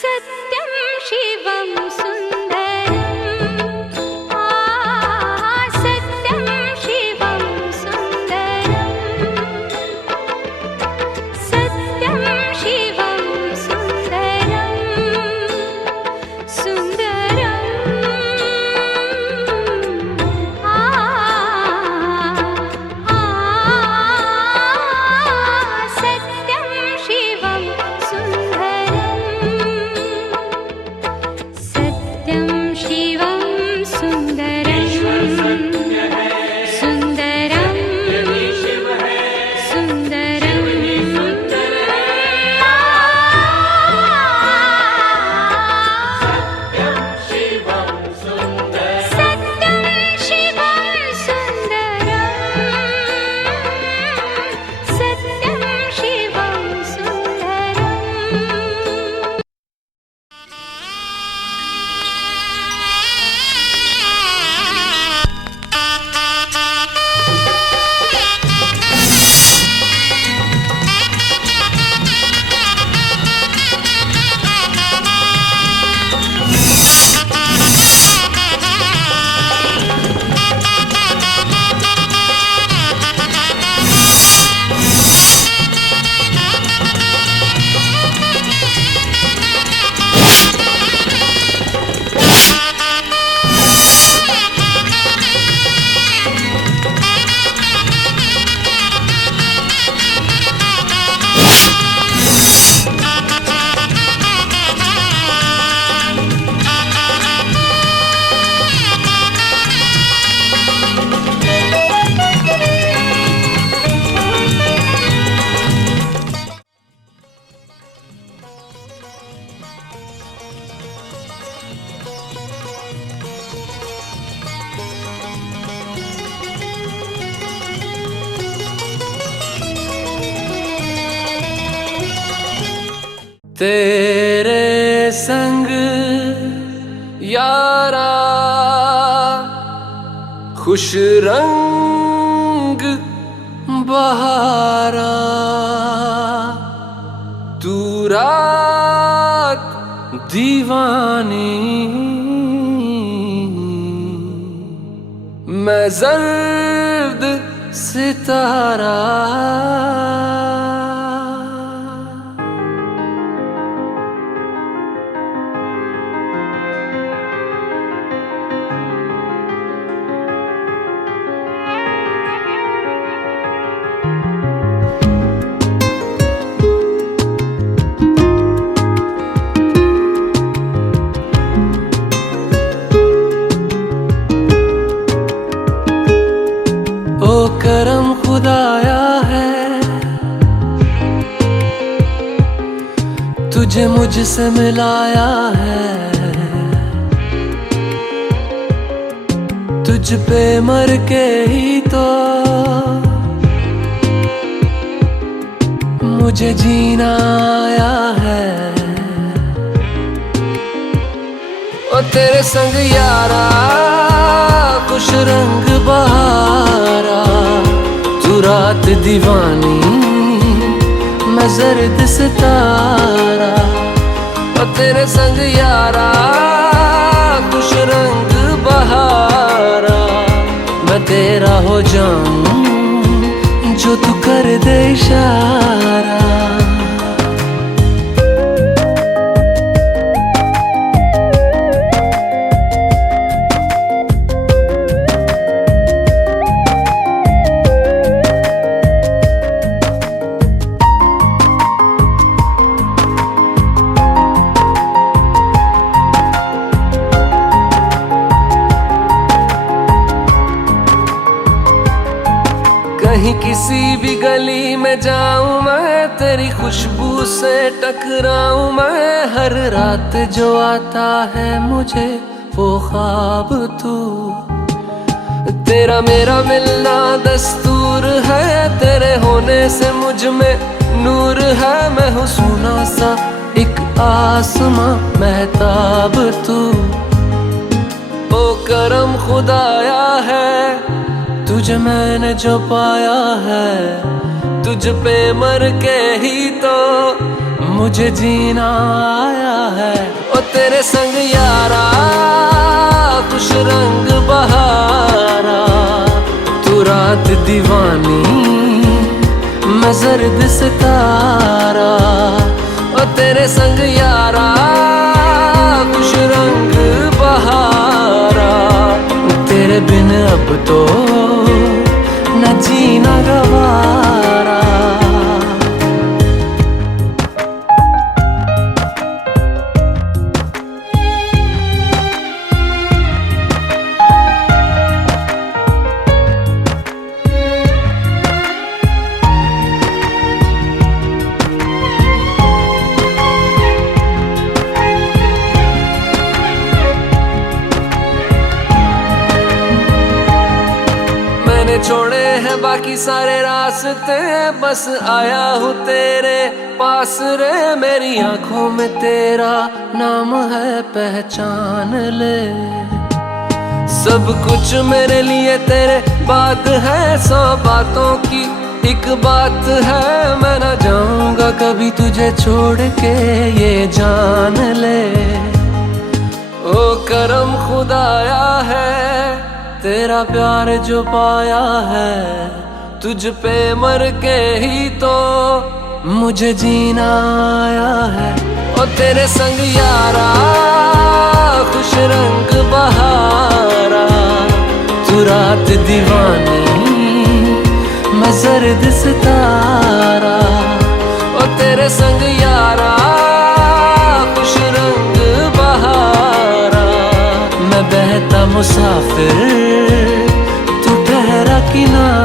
सत्यं शिवं सुन्दरम् सत्यं शिवं सुन्दरम् सत्यं शिवं सुन्दरम् सुन्दरम् सत्यं शिवं तेरे संग यारा खुश रंग बहारा तू रात दीवानी मैं जर्द सितारा करम खुदाया है तुझे मुझसे मिलाया है तुझ पे मर के ही तो मुझे जीना आया है ओ तेरे संग यारा खुश रंग बहारा तू रात दीवानी मैं जर्द सितारा और तेरे संग यारा खुश रंग बहारा मैं तेरा हो जाऊं जो तू कर दे इशारा कहीं किसी भी गली में जाऊं मैं तेरी खुशबू से टकराऊं मैं हर रात जो आता है मुझे वो ख्वाब तू तेरा मेरा मिलना दस्तूर है तेरे होने से मुझ में नूर है मैं हूँ सोना सा एक आसमां महताब तू ओ करम खुदाया है तुझे मैंने जो पाया है तुझ पे मर के ही तो मुझे जीना आया है। ओ तेरे संग यारा कुछ रंग बहारा, तू रात दीवानी मैं जर्द सितारा। ओ तेरे संग यारा कुछ रंग बहारा, तेरे बिन अब तो न जीना गवारा। छोड़े हैं बाकी सारे रास्ते, बस आया हूँ तेरे पास रे। मेरी आंखों में तेरा नाम है, पहचान ले। सब कुछ मेरे लिए तेरे बात है, 100 बातों की एक बात है। मैं ना जाऊंगा कभी तुझे छोड़ के, ये जान ले। ओ करम खुदाया है तेरा प्यार जो पाया है, तुझ पे मर के ही तो मुझे जीना आया है। ओ तेरे संग यारा खुश रंग बहारा, तू रात दीवानी मैं जर्द सितारा। ओ तेरे संग यारा खुश रंग बहारा, मैं बहता मुसाफिर तू ठहरा किनारा।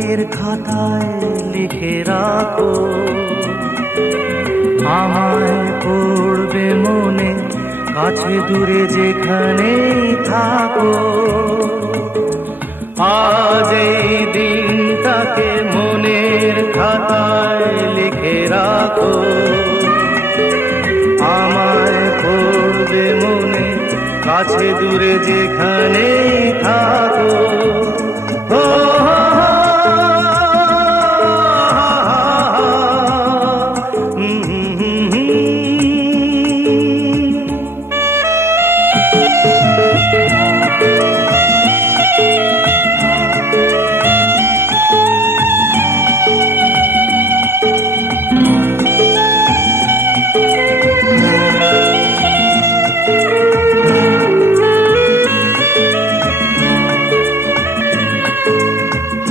মনের খাতায় লিখে রাখো, আমায় পড়বে মনে, কাছে দূরে যেখানেই থাকো। আজ এই দিনটাকে মনের খাতায় লিখে রাখো, আমায় পড়বে মনে, কাছে দূরে যেখানেই থাকো। ও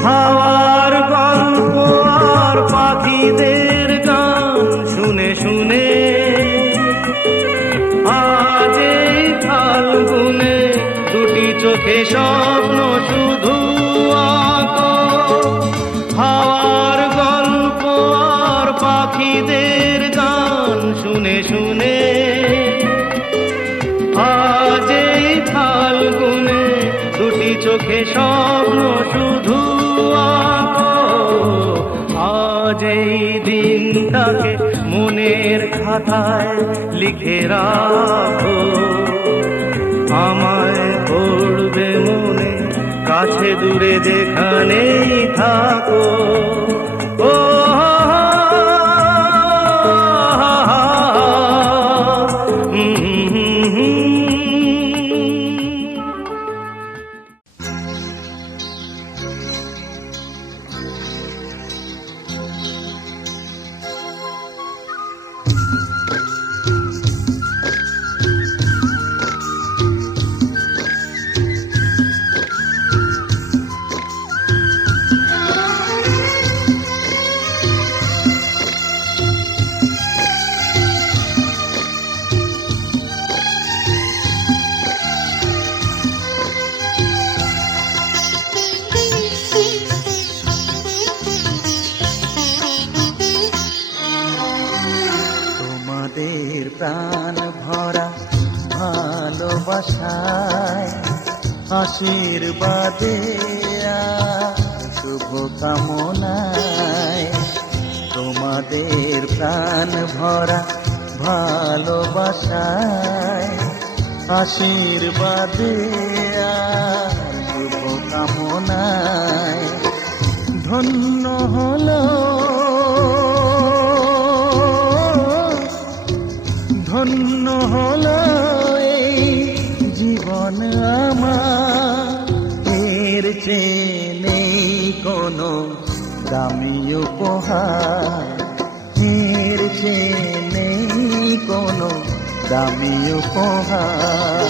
হাওয়ার গল্প আর পাখিদের গান শুনে শুনে আজ এই ফাল্গুনে দুটি চোখে স্বপ্ন শুধু আঁকো। হাওয়ার গল্প আর পাখিদের গান শুনে শুনে আজ এই ফাল্গুনে দুটি চোখে স্বপ্ন শুধু আঁকো। আজ এই দিনটাকে মনের খাতায় লিখে রাখো, আমায় পড়বে মনে, কাছে দূরে যেখানেই থাকো। ও তোমাদের প্রাণ ভরা ভালোবাসায়, আশীর্বাদে শুভ কামনায়, তোমাদের প্রাণ ভরা ভালোবাসায়, আশীর্বাদে শুভ কামনায় ধন্য হলো, ধন্য হলো এই জীবন আমার। এর চেয়ে নেই কোনো দামি উপহার, এর চেয়ে নেই কোনো দামি উপহার।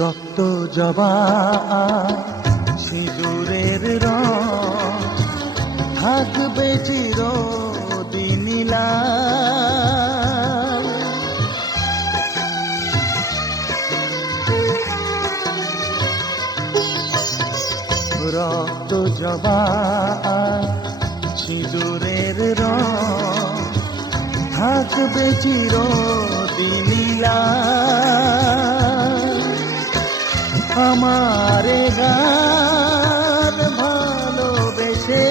রক্ত জবা সিঁদুরের রং থাকবে চিরদিন লাল। রক্ত জবা সিঁদুরের রং থাকবে চিরদিন লাল। আমারে গান ভালোবেসে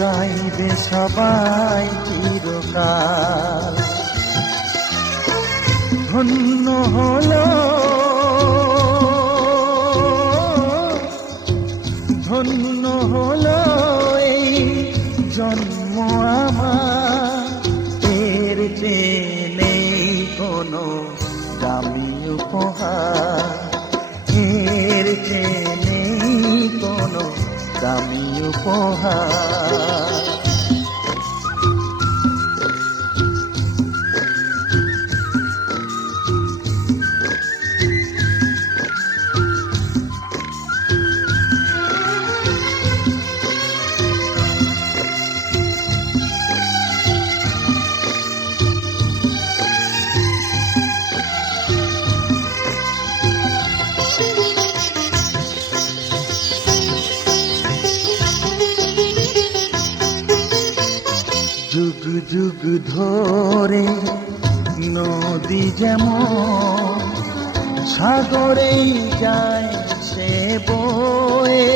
গাইবে সবাই চিরকাল। ধন্য হলো, ধন্য হলো এই জন্ম আমার। এর চেয়ে নেই কোনো দামি উপহার, এর চেয়ে নেই দামি উপহার। যুগ যুগ ধরে নদী যেমন সাগরেই যায় সে বয়ে,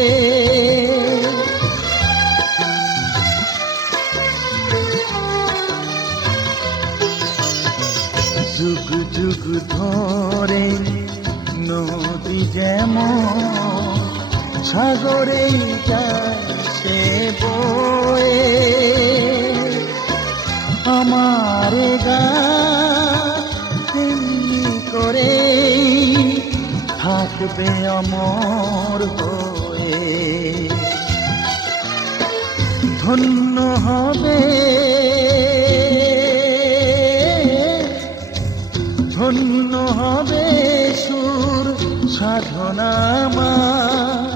যুগ যুগ ধরে নদী যেমন সাগরেই যায় সে বয়ে, আমার গান তেমনি করে থাকবে অমর হয়ে। ধন্য হবে ধন্য হবে সুর সাধনা আমার,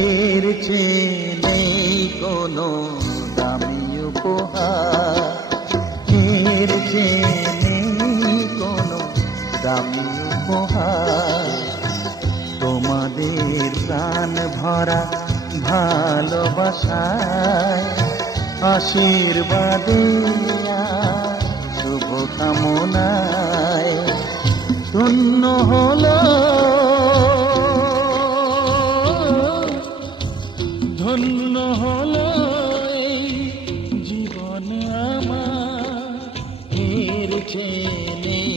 এর চেয়ে নেই কোনো দামি উপহার, এর চেয়ে নেই কোনো দামি উপহার। তোমাদের প্রাণ ভরা ভালোবাসায় আশীর্বাদে আর শুভ কামনায় ধন্য হলো ধন্য হলো এই জীবন আমার, এর চেয়ে নেই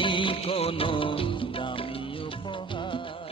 কোনো দামি উপহার।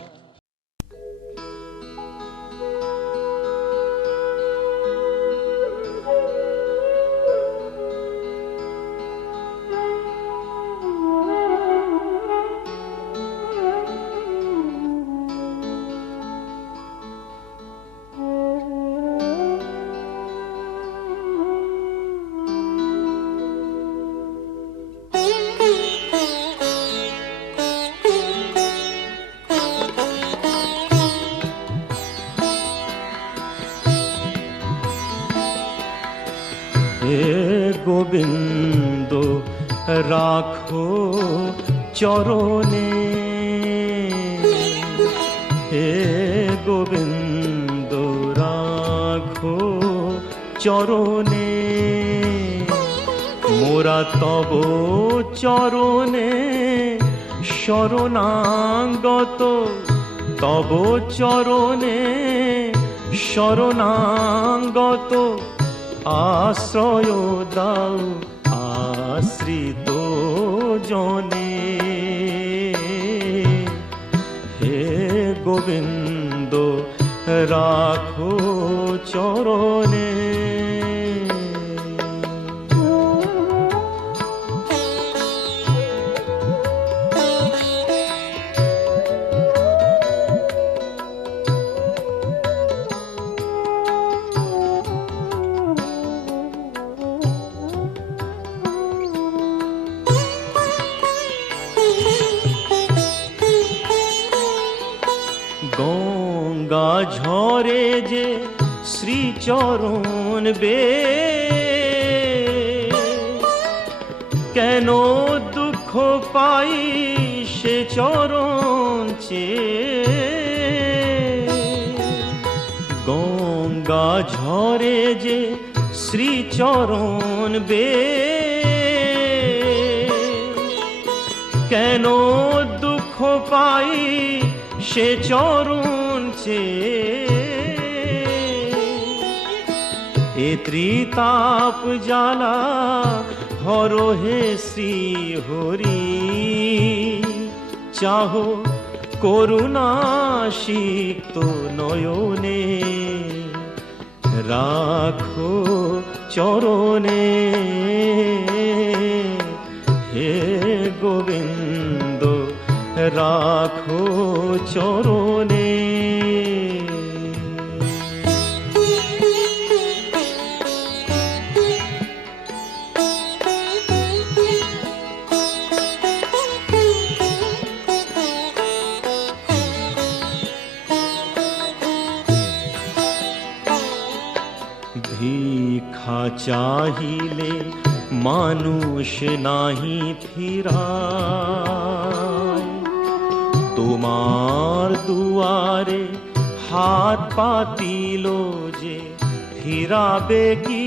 হে গোবিন্দ রাখো চরণে, হে গোবিন্দ রাখো চরণে, মোরা তব চরণে শরণাগত, তব চরণে শরণাগত, আশ্রয় দাও আশ্রিত জনে। হে গোবিন্দ রাখো চরণে। গঙ্গা ঝরে যে শ্রীচরণ বে, কেন দুঃখ পাই সে চরণ চেয়ে। গঙ্গা ঝরে যে শ্রীচরণ বে, কেন দুঃখ পাই সে চরণ চেয়ে। এ ত্রিতাপ জ্বালা হর হে শ্রী হরি, চাহো করুণা সিক্ত নয়নে, রাখো চরণে। হে গোবিন্দ রাখো চরণে। চাহিলে মানুষ নাহি ফিরায়। তোমার দুয়ারে হাত পাতিল যে ফিরাবে কি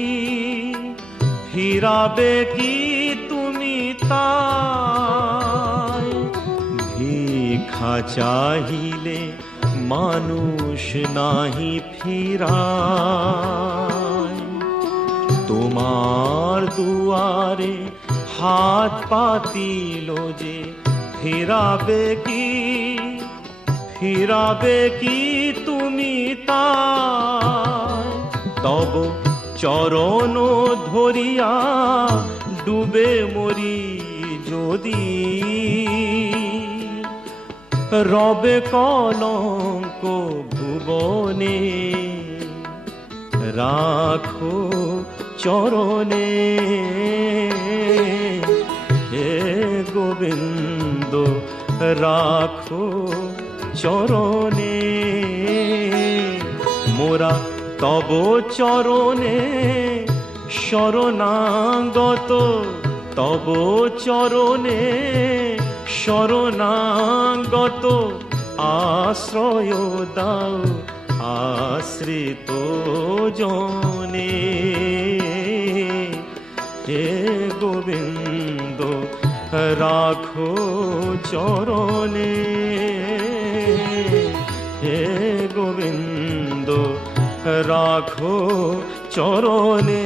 তুমি তাই। ভিক্ষা চাহিলে মানুষ নাহি ফিরায়। তোমার দুয়ারে হাত পাতিল যে ফিরাবে কি তুমি তাই। তব চরণ ধরিয়া ডুবে মরি যদি, রবে কলঙ্ক ভুবনে রাখো চরণে। হে গোবিন্দ রাখো চরণে। মোরা তব চরণে শরণাগত, তব চরণে শরণাগত। আশ্রয় দাও আশ্রিত জনে। হে গোবিন্দ রাখো চরণে। হে গোবিন্দ রাখো চরণে।